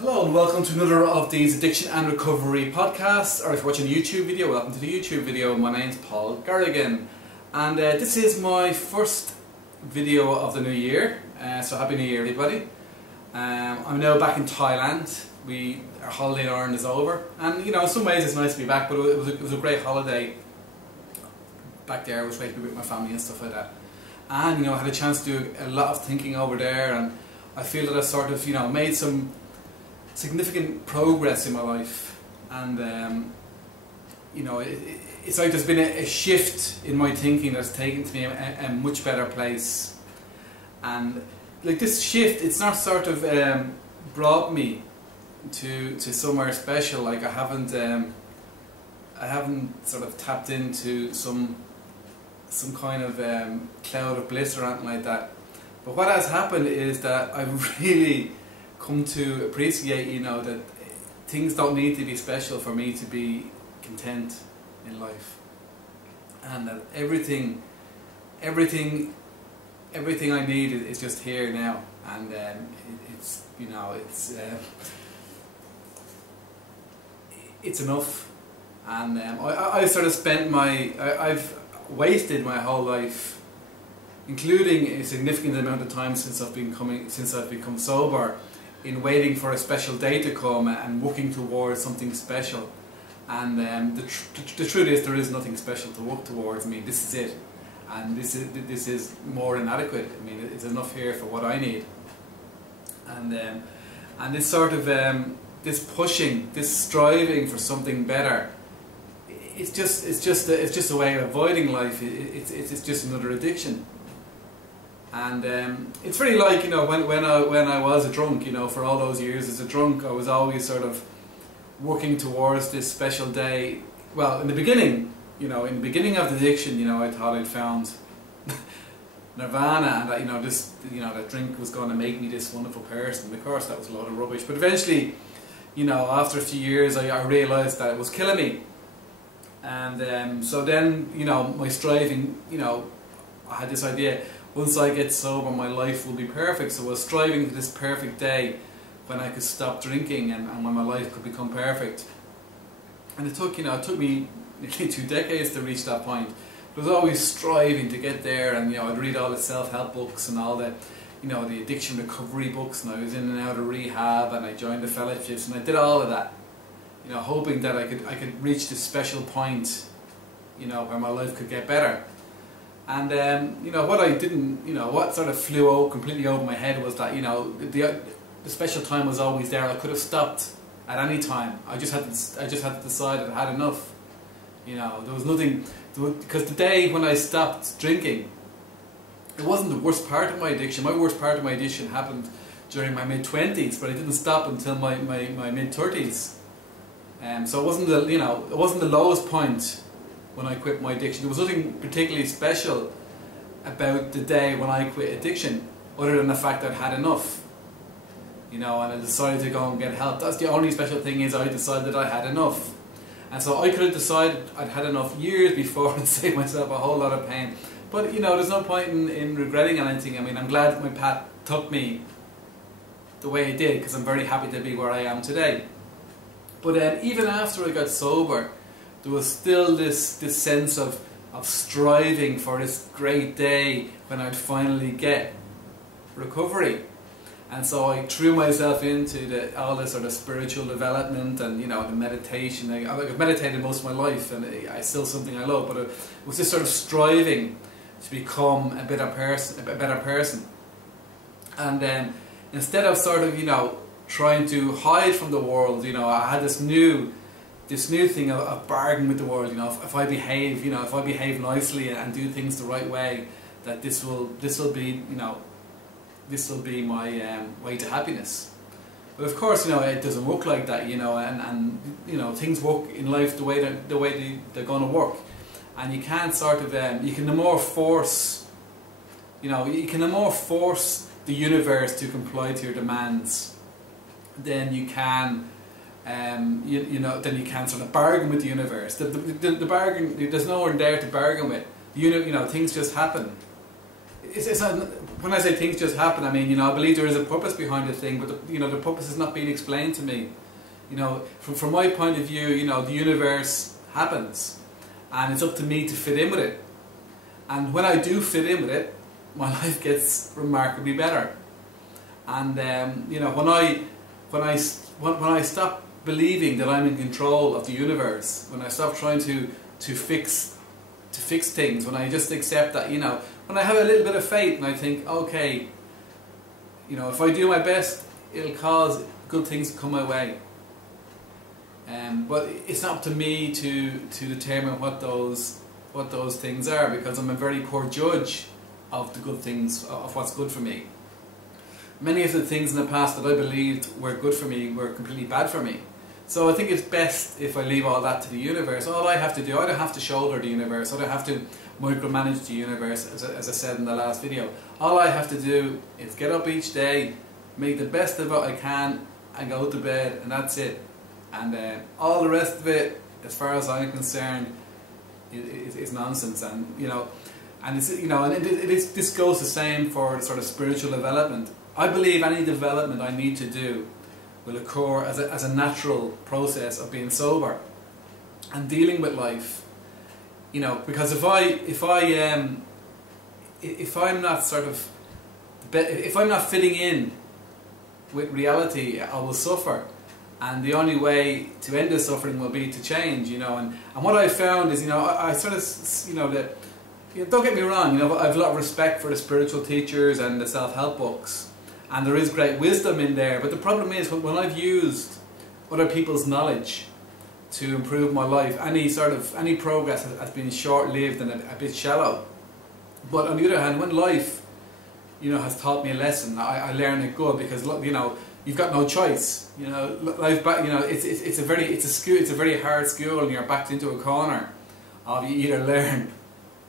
Hello and welcome to another of these addiction and recovery podcasts, or if you're watching a YouTube video, welcome to the YouTube video. My name's Paul Garrigan and this is my first video of the new year, so Happy New Year everybody. I'm now back in Thailand. Our holiday in Ireland is over, and you know, in some ways it's nice to be back, but it was a great holiday back there. It was great to be with my family and stuff like that, and you know, I had a chance to do a lot of thinking over there, and I feel that I sort of, you know, made some significant progress in my life, and you know, it's like there's been a shift in my thinking that's taken to me a much better place. And like this shift, it's not sort of brought me to somewhere special. Like I haven't sort of tapped into some kind of cloud of bliss or anything like that. But what has happened is that I've really come to appreciate, you know, that things don't need to be special for me to be content in life, and that everything I need is just here now, and it's, you know, it's enough. And I sort of spent I've wasted my whole life, including a significant amount of time since I've become sober, in waiting for a special day to come and working towards something special. And the truth is, there is nothing special to work towards. I mean, this is it, and this is more than adequate. I mean, it's enough here for what I need. And this sort of this pushing, this striving for something better, it's just a way of avoiding life. It's just another addiction. And it's really like, you know, when I was a drunk, you know, for all those years as a drunk, I was always sort of working towards this special day. Well, in the beginning, you know, in the beginning of the addiction, you know, I thought I'd found nirvana, and that, you know, this, you know, that drink was going to make me this wonderful person. Of course, that was a lot of rubbish. But eventually, you know, after a few years, I realised that it was killing me. And so then, you know, my striving, you know, I had this idea, once I get sober, my life will be perfect. So I was striving for this perfect day when I could stop drinking, and when my life could become perfect. And it took me nearly 2 decades to reach that point. I was always striving to get there, and you know, I'd read all the self-help books and all the, you know, the addiction recovery books, and I was in and out of rehab, and I joined the fellowships, and I did all of that, you know, hoping that I could reach this special point, you know, where my life could get better. And you know, what I didn't, you know, what sort of flew completely over my head was that, you know, the special time was always there. I could have stopped at any time. I just had to decide I'd had enough. You know, there was nothing, because the day when I stopped drinking, it wasn't the worst part of my addiction. My worst part of my addiction happened during my mid-20s, but I didn't stop until my mid-30s. So it wasn't the, you know, it wasn't the lowest point when I quit my addiction. There was nothing particularly special about the day when I quit addiction, other than the fact that I'd had enough. You know, and I decided to go and get help. That's the only special thing, is I decided I had enough. And so I could have decided I'd had enough years before and saved myself a whole lot of pain. But you know, there's no point in regretting anything. I mean, I'm glad my path took me the way it did, because I'm very happy to be where I am today. But even after I got sober, there was still this sense of striving for this great day when I'd finally get recovery. And so I threw myself into all this sort of spiritual development, and you know, the meditation. I've meditated most of my life, and it's still something I love, but it was this sort of striving to become a better person. And instead of sort of, you know, trying to hide from the world, you know, I had this new thing of bargaining with the world. You know, if I behave, you know, if I behave nicely and do things the right way, that this will be, you know, this will be my way to happiness. But of course, you know, it doesn't work like that. You know, and you know, things work in life the way they're going to work, and you can't sort of you can no more force, you know, you can no more force the universe to comply to your demands than you can. You know, then you can sort of bargain with the universe. The bargain, there's no one there to bargain with. You know, things just happen. it's not, when I say things just happen, I mean, you know, I believe there is a purpose behind the thing, but the, you know, the purpose is not being explained to me. You know, from my point of view, you know, the universe happens, and it's up to me to fit in with it. And when I do fit in with it, my life gets remarkably better. And you know, when I stop believing that I'm in control of the universe, when I stop trying to fix things, when I just accept that, you know, when I have a little bit of faith and I think, okay, you know, if I do my best, it'll cause good things to come my way. But it's not up to me to determine what those things are, because I'm a very poor judge of the good things, of what's good for me. Many of the things in the past that I believed were good for me were completely bad for me. So I think it's best if I leave all that to the universe. All I have to do, I don't have to shoulder the universe, I don't have to micromanage the universe, as I said in the last video. All I have to do is get up each day, make the best of what I can, and go to bed, and that's it. And all the rest of it, as far as I'm concerned, is nonsense. And you know, and it's, you know, and this goes the same for sort of spiritual development. I believe any development I need to do will occur as a natural process of being sober and dealing with life. You know, because if I'm not sort of, if I'm not fitting in with reality, I will suffer. And the only way to end the suffering will be to change, you know. And what I found is, you know, I sort of, you know, that, you know, don't get me wrong, you know, I have a lot of respect for the spiritual teachers and the self-help books, and there is great wisdom in there. But the problem is, when I've used other people's knowledge to improve my life, any progress has been short-lived and a bit shallow. But on the other hand, when life, you know, has taught me a lesson, I learn it good, because, you know, you've got no choice. You know, life back. You know, it's a very hard school, and you're backed into a corner of, you either learn,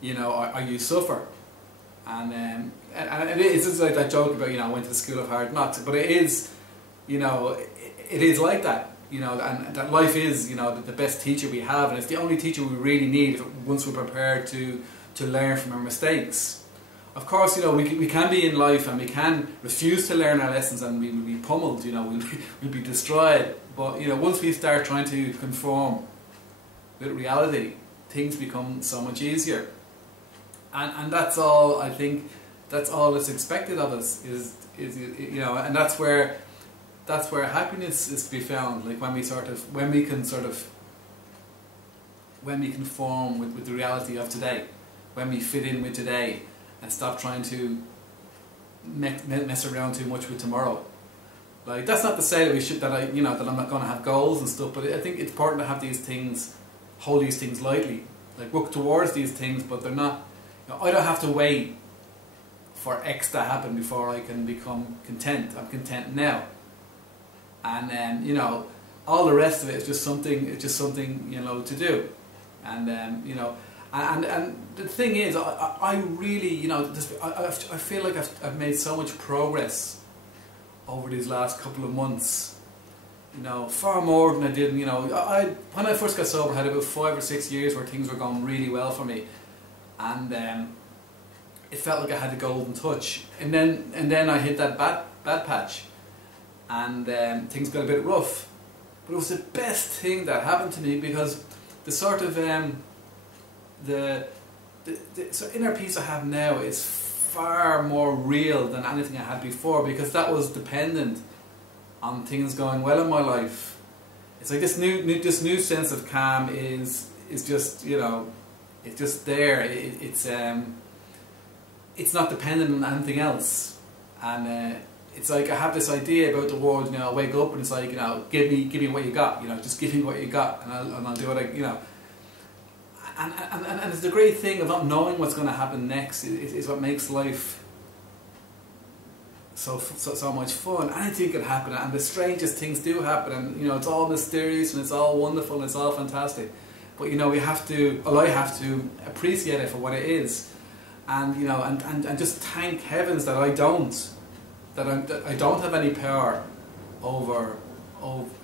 you know, or you suffer. And it's just like that joke about, you know, I went to the school of hard knocks, but it is, you know, it is like that. You know, and that life is, you know, the best teacher we have, and it's the only teacher we really need once we're prepared to learn from our mistakes. Of course, you know, we can be in life and we can refuse to learn our lessons, and we will be pummeled, you know, we'll be destroyed. But, you know, once we start trying to conform with reality, things become so much easier. And that's all, I think, that's all that's expected of us, is you know, and that's where happiness is to be found. Like when we conform with the reality of today, when we fit in with today, and stop trying to mess around too much with tomorrow. Like, that's not to say that that I'm not going to have goals and stuff, but I think it's important to have these things, hold these things lightly, like work towards these things, but they're not. You know, I don't have to wait for X to happen before I can become content. I'm content now, and you know, all the rest of it is just something. It's just something, you know, to do, and you know. And the thing is, I really, you know, I feel like I've made so much progress over these last couple of months. You know, far more than I did. You know, when I first got sober, I had about 5 or 6 years where things were going really well for me, and it felt like I had the golden touch. And then I hit that bad patch, and things got a bit rough. But it was the best thing that happened to me, because the sort of the inner peace I have now is far more real than anything I had before, because that was dependent on things going well in my life. It's like this new sense of calm is just, you know, it's just there. It's not dependent on anything else, and it's like I have this idea about the world. You know, I wake up and it's like, you know, give me what you got. You know, just give me what you got, and I'll do what I, you know. And it's the great thing of not knowing what's going to happen next is what makes life so much fun. Anything can happen, and the strangest things do happen, and you know, it's all mysterious and it's all wonderful and it's all fantastic. But you know, I have to appreciate it for what it is, and you know, and just thank heavens that I don't have any power over,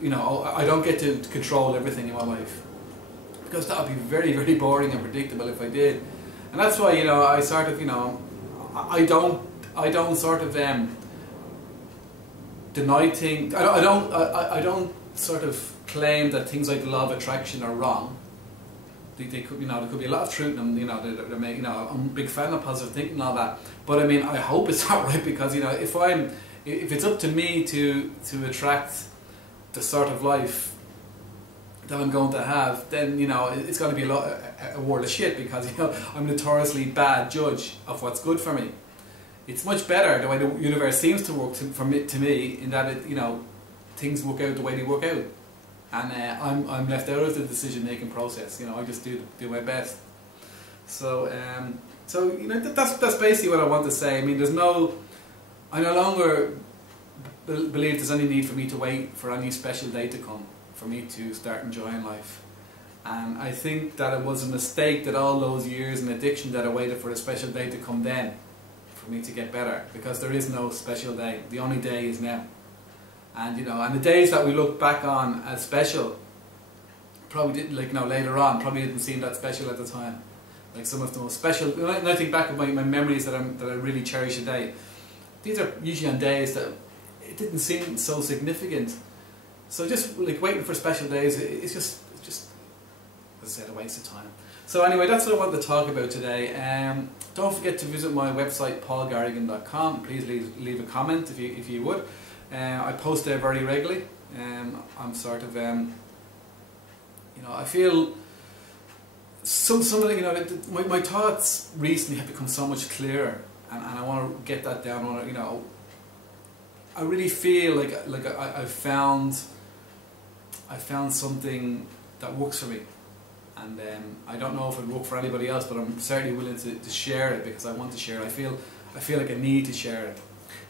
you know, I don't get to control everything in my life. Because that would be very, very boring and predictable if I did. And that's why, you know, I sort of, you know, I don't sort of deny things. I don't sort of claim that things like the law of attraction are wrong. They could, there could be a lot of truth in them. I'm a big fan of positive thinking and all that. But I mean, I hope it's not right, because if it's up to me to attract the sort of life that I'm going to have, then it's going to be a world of shit, because I'm a notoriously bad judge of what's good for me. It's much better the way the universe seems to work to me, in that things work out the way they work out, and I'm left out of the decision making process. I just do my best. So that's basically what I want to say. I mean, I no longer believe there's any need for me to wait for any special day to come for me to start enjoying life. And I think that it was a mistake that all those years in addiction that I waited for a special day to come then for me to get better, because there is no special day. The only day is now. And and the days that we look back on as special probably didn't, later on, probably didn't seem that special at the time. Like some of the most special, when I think back of my memories that I really cherish today, these are usually on days that it didn't seem so significant. So just waiting for special days, it's just as I said, a waste of time. So anyway, that's what I wanted to talk about today. Don't forget to visit my website, paulgarrigan.com. Please leave a comment if you would. I post there very regularly. I'm sort of I feel some of the, my thoughts recently have become so much clearer, and I want to get that down. I really feel like I found something that works for me, and I don't know if it worked for anybody else, but I'm certainly willing to share it, because I want to share it. I feel like I need to share it.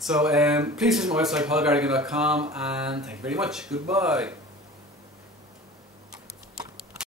So please visit my website, paulgarrigan.com, and thank you very much. Goodbye.